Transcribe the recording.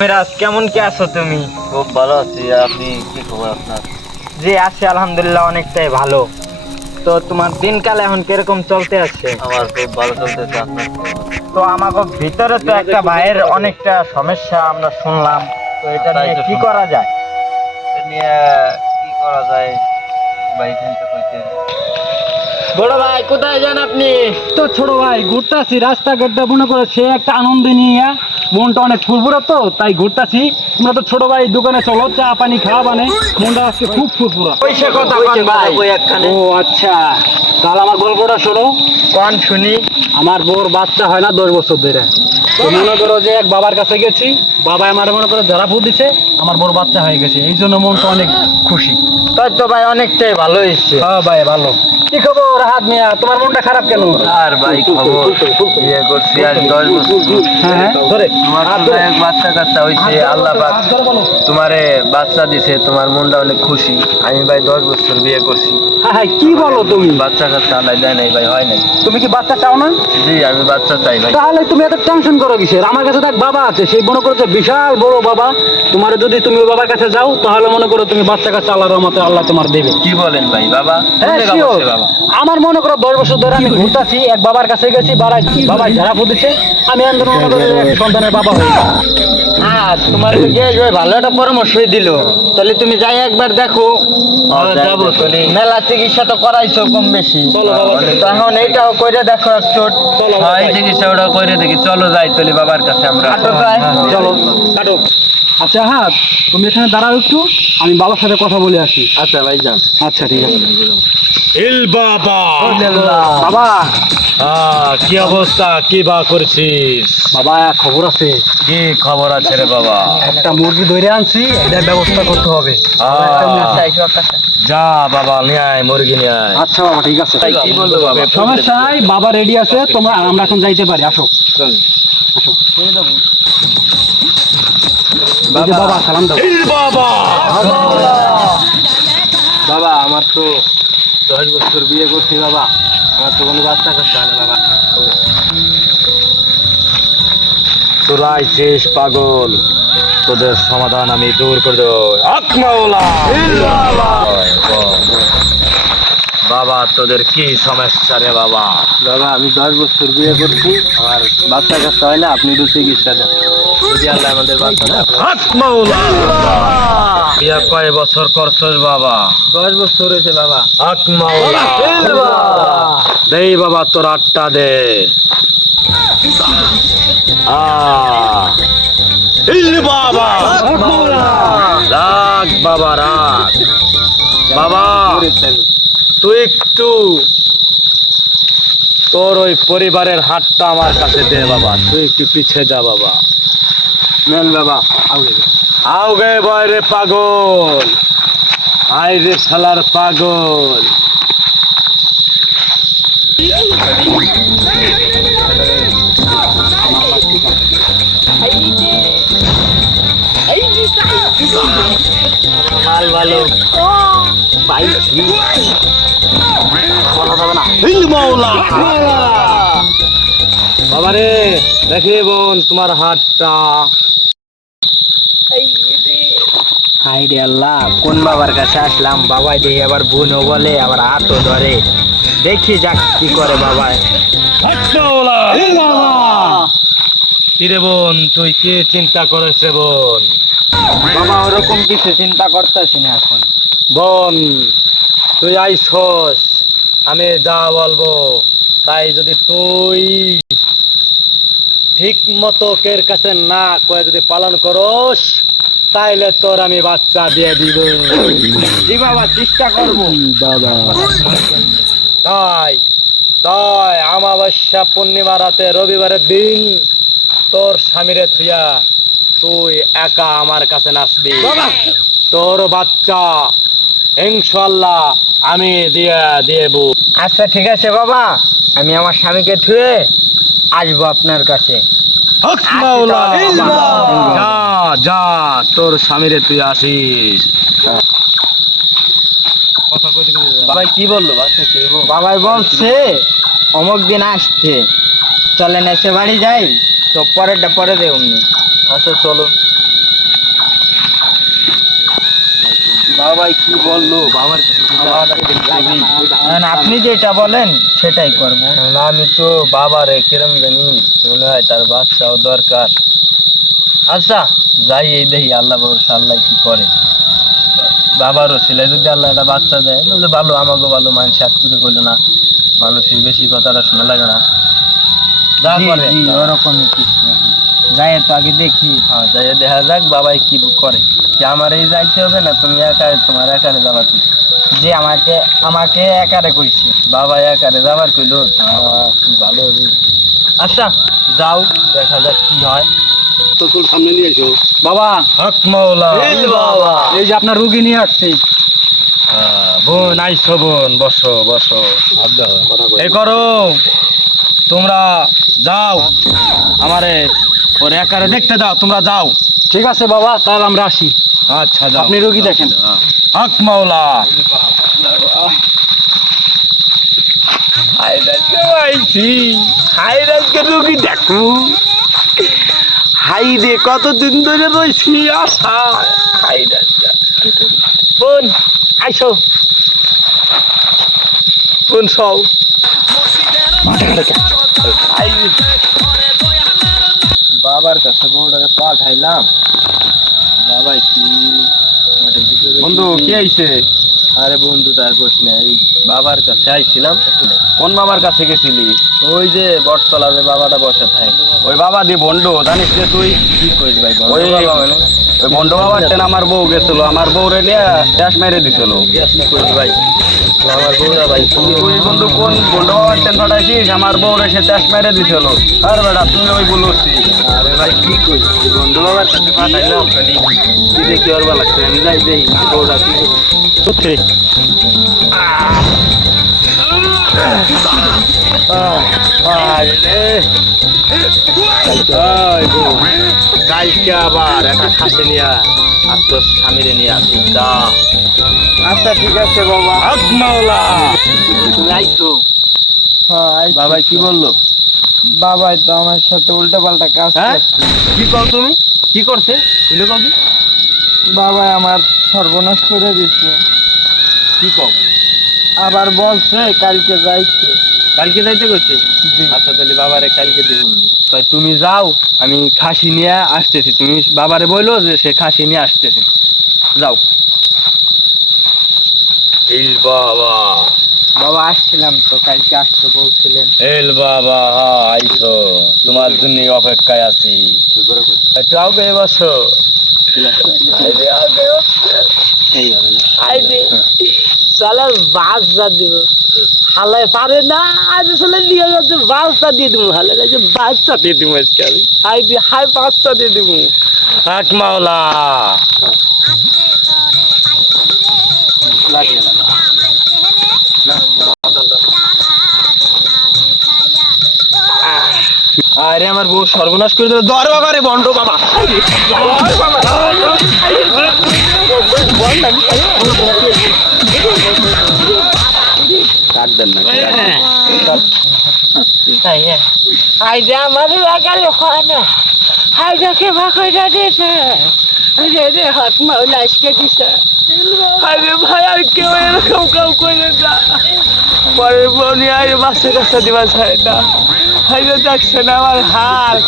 মিরাজ, কেমন কি আছো তুমি? খুব ভালো আছি। আপনি কি খবর আপনার? জি আছি আলহামদুলিল্লাহ, অনেকটাই ভালো। তো তোমার দিনকাল এখন কিরকম চলতে আছে? আমার খুব ভালো চলতেছে। আপনার কি খবর? তো আমাকে ভিতরে তো একটা ভাইয়ের অনেকটা সমস্যা আমরা শুনলাম, তো এটা তাই নিয়ে তো কি শুনলাম। করা যায়? এ নিয়ে কি করা যায় ভাই, চিন্তা করতে। বড় ভাই, কোথায় যান আপনি? তো ছোট ভাই ঘুরতাছি রাস্তাঘাটটা মনে করে সে একটা আনন্দ নিয়ে মনটা অনেক ফুরফুরা, তো তাই ঘুরতাছি। তোমরা তো ছোট ভাই দোকানে চলো, চা পানি খাওয়া, মানে মনটা আজকে খুব ফুরফুরা। পয়সা কথা কোন ভাই? ও আচ্ছা, তাহলে আমার গল্পটা শোনো। কোন শুনি। আমার বউর বাচ্চা হয় না 10 বছর ধরে। তো মনে করো যে এক বাবার কাছে গেছি, বাবা আমার মনে করো ঝাড়া ফুল দিছে, আমার বউর বাচ্চা হয়ে গেছে, এই জন্য মনটা অনেক খুশি। তাই তো ভাই, অনেকটাই ভালো হয়েছে। হ্যাঁ ভাই ভালো। কি খবর রাহাত মিয়া, তোমার মনটা খারাপ কেন? আর ভাই খবর, বিয়ে করছি আজ 10 বছর। হ্যাঁ ধরে তোমার তো এক বাচ্চা কাচ্চা হয়েছে, আল্লাহ পাক তোমারে বাচ্চা দিছে, তোমার মনটা অনেক খুশি। আমি ভাই 10 বছর বিয়ে করছি, হ্যাঁ হ্যাঁ, কি বলো তুমি? বাচ্চা কাচ্চা আল্লাহ দেয় নাই ভাই, হয় নাই। তুমি কি বাচ্চা চাও না? জি আমি বাচ্চা চাই ভাই। তাহলে তুমি এত টেনশন করো কিসের? আমার কাছে দেখ বাবা আছে, সেই মনে করো যে বিশাল বড় বাবা। তোমার যদি তুমি ওই বাবার কাছে যাও, তাহলে মনে করো তুমি বাচ্চা কাচ্চা আল্লাহর রহমতে আল্লাহ তোমার দেবে। কি বলেন ভাই? বাবা হ্যাঁ কোন জায়গা sure। বসে বাবা? আমার মনে করো 10 বছর ধরে আমি ঘুরতাছি, এক বাবার কাছে গেছি, বাবা ঝাড়া ফুটেছে, আমি এখন মনে করো যে একটা সন্তানের বাবা হয়ে গেছি। হ্যাঁ, তোমার ভাই ভালো একটা পরামর্শই দিল। তাহলে তুমি যাই একবার দেখো। যাবো তাহলে। মেলা চিকিৎসা তো করাইছো কম বেশি, চলো বাবা, তো এখন এইটাও করে দেখো এক চোট। চলো বাবা, হয় চিকিৎসা ওটা করে দেখি, চলো যাই তাহলে বাবার কাছে আমরা। হাঁটো প্রায়। চলো কাটো। আচ্ছা হ্যাঁ, তুমি এখানে দাঁড়াও একটু, আমি বাবার সাথে কথা বলে আসি। আচ্ছা ভাই যান। আচ্ছা ঠিক আছে। ইল বাবা, বাবা, কি অবস্থা? কি বা করছিস? বাবা খবর আছে, কি খবর আছে রে বাবা? একটা মুরগি ধরে আনছি, এটার ব্যবস্থা করতে হবে। যা বাবা, নিয়ে আয়, মুরগি নিয়ে আয়। আচ্ছা বাবা ঠিক আছে। ভাই কি বললো বাবা? সমস্যা নাই, বাবা রেডি আছে, তোমরা আমরা এখন যাইতে পারি, আসো আসো। এই যে বাবা সালাম দাও। ইল বাবা, বাবা আমার তো 10 বছর বিয়ে করছি বাবা, আমার তো কোনো বাচ্চা কাচ্চা হয় না বাবা। তোরা আইছিস পাগল, তোদের সমাধান আমি দূর করে দেবো। আকমাউলা বাবা, তোদের কি সমস্যা রে বাবা? বাবা আমি 10 বছর বিয়ে করছি, আমার বাচ্চা কাচ্চা হয় না, আপনি একটু চিকিৎসা দেন যদি আল্লাহ আমাদের বাচ্চা দেন। আকমাউলা বিয়া কয় বছর করছস বাবা? 10 বছর হয়েছে বাবা। আকমাউলা দেই বাবা, তোর 8টা দে। ইল বাবা, রাগ বাবা রাগ। বাবা তুই একটু তোর ওই পরিবারের হাতটা আমার কাছে দে বাবা, তুই একটু পিছে যা বাবা। নেন বাবা, আগে আও গে বয় রে পাগল, আই রে শালার পাগল। মাল ভালো। ইল মাওলা বাবা রে, দেখে বোন তোমার হাতটা। হাই রে আল্লাহ, কোন বাবার কাছে আসলাম? বাবাই দেখি আবার বোনও বলে, আবার হাতও ধরে। দেখি যাক কি করে বাবাই। কিরে বোন, তুই কি চিন্তা করেছ বোন? বাবা ওরকম কিছু চিন্তা করতেছি না এখন। বোন তুই আইছস, আমি যা বলবো তাই যদি তুই ঠিক মতো কের কাছে না কয়ে যদি পালন করস, তাইলে তোর আমি বাচ্চা দিয়ে দিব। জি বাবা, চেষ্টা করবো। বাবা তাই তাই অমাবস্যা পূর্ণিমা রাতে রবিবারের দিন তোর স্বামীরে থুয়া তুই একা আমার কাছে নাচবি। তোর বাচ্চা ইনশাআল্লাহ আমি দিয়ে দেব। আচ্ছা ঠিক আছে বাবা, আমি আমার স্বামীকে থুয়ে আসবো আপনার কাছে। মাওলা বাবা। যা যা, তোর স্বামীরে তুই আসিস। বাবা কি বললো? বাচ্চা কি হইবো? বাবাই বলছে অমুক দিন আসতে, চলেন এসে বাড়ি যাই, তো পরেরটা পরে দেউনি। আচ্ছা চলো। বাবাই কি বললো বাবার কাছে কি যাওয়া আপনি যেটা বলেন সেটাই করব। না, আমি তো বাবারে কিরম জানি মনে হয় তার বাচ্চাও দরকার। আচ্ছা যাই, এই দেখি আল্লাহ ভরসা, আল্লাহ কি করে। বাবারও ছেলে যদি আল্লাহ একটা বাচ্চা দেয় তাহলে ভালো, আমাকেও ভালো। মানুষ হাত করে করলো না, মানুষের বেশি কথাটা শোনা লাগে না। যা করে ওরকমই কিছু যাই তো আগে দেখি। হ্যাঁ, যাই দেখা যাক বাবাই কি করে। কি আমার এই যাইতে হবে না তুমি একারে, তোমার একারে যাবার কি? যে আমাকে আমাকে একারে কইছে। বাবা একারে যাবার কইলো, কি ভালো হবে। আচ্ছা যাও, দেখা যাক কি হয়। বাবা হক মাওলা। বাবা এই যে আপনার রুগী নিয়ে আসছি। বোন আইসো, বোন বসো বসো। এই করো, তোমরা যাও, আমারে ওর একারে দেখতে দাও, তোমরা যাও। ঠিক আছে বাবা, তাহলে আমরা আসি। আচ্ছা যাও, আপনি রুগী দেখেন। হক মাওলা। রুগী দেখো, হাই রে কতদিন ধরে রয়েছি আশা। হাই রে বোন আইসো, বোন সব বাবার কাছে বউটাকে পাঠাইলাম, বাবাই কি বন্ধু কি আইছে? আরে বন্ধু তার প্রশ্ন, এই বাবার কাছে আইছিলাম। কোন বাবার কাছে গেছিলি? ওই যে বটতলা যে বাবাটা বসে থাকে। ওই বাবা দি বন্ড, জানিস রে তুই? কি করিস ভাই, ওই বাবা মানে ওই বন্ড বাবার টেন আমার বউ গেছিল, আমার বউরে নিয়ে ট্যাস মেরে দিছিল। কি করিস ভাই, আমার বউরা ভাই তুই বন্ধু কোন বন্ড বাবার টেন ফাটাইছিস? আমার বউরে সে ট্যাস মেরে দিছিল। আর বেটা তুই ওই বলছিস? আরে ভাই কি করিস, বন্ধু বাবার কাছে পাঠাইলাম, খালি কি দেখি ওর ভালো লাগছে। আমি যাই দেখি বউরা কি করছে। কালকে আবার একটা খাসি নিয়ে আর তোর স্বামীরে নিয়ে আসিস। যা। আচ্ছা ঠিক আছে বাবা। হক মাওলা। তুমি আইছো? হ্যাঁ বাবা কি বললো? বাবাই তো আমার সাথে উল্টা পাল্টা কাজ হ্যাঁ? করছে। কি কও তুমি? কি করছে? বুঝলে কও কি? বাবাই আমার সর্বনাশ করে দিচ্ছে। কি কও? আবার বলছে কালকে যাইছে। কালকে যাইতে কইছে? জি। আচ্ছা তাহলে বাবারে কালকে দেখুন। তাই তুমি যাও, আমি খাসি নিয়ে আসতেছি। তুমি বাবারে বললো যে সে খাসি নিয়ে আসতেছে, যাও। এই বাবা, বাবা আসছিলাম তো, কালকে আসতে বলছিলেন। এল বাবা আইসো, তোমার জন্য অপেক্ষায় আছি। একটু আগে বসো। সালা বাচ্চা দিব হালাই পারে না, আজ সালা নিয়ে যাচ্ছে বাচ্চা দিয়ে দিব। হালাই যে বাচ্চা দিয়ে দিব আজকে আমি, হাই দিয়ে হাই বাচ্চা দিয়ে দিব। হক মাওলা। আরে আমার বউ সর্বনাশ করে দিল। দর বাবা রে বন্ড বাবা। কাটবেন না, হাই যে আমার লাগালে হয় না, হাই যাকে ভাখইটা দিয়েছে রে রে, হাত মাওলা আজকে দিছে। আরে ভাই আর কেউ এরকম কাউ করে না, পরে বোন আর বাচ্চা কাচ্চা দিবা চায় না। হাইরে দেখছে না আমার হাল।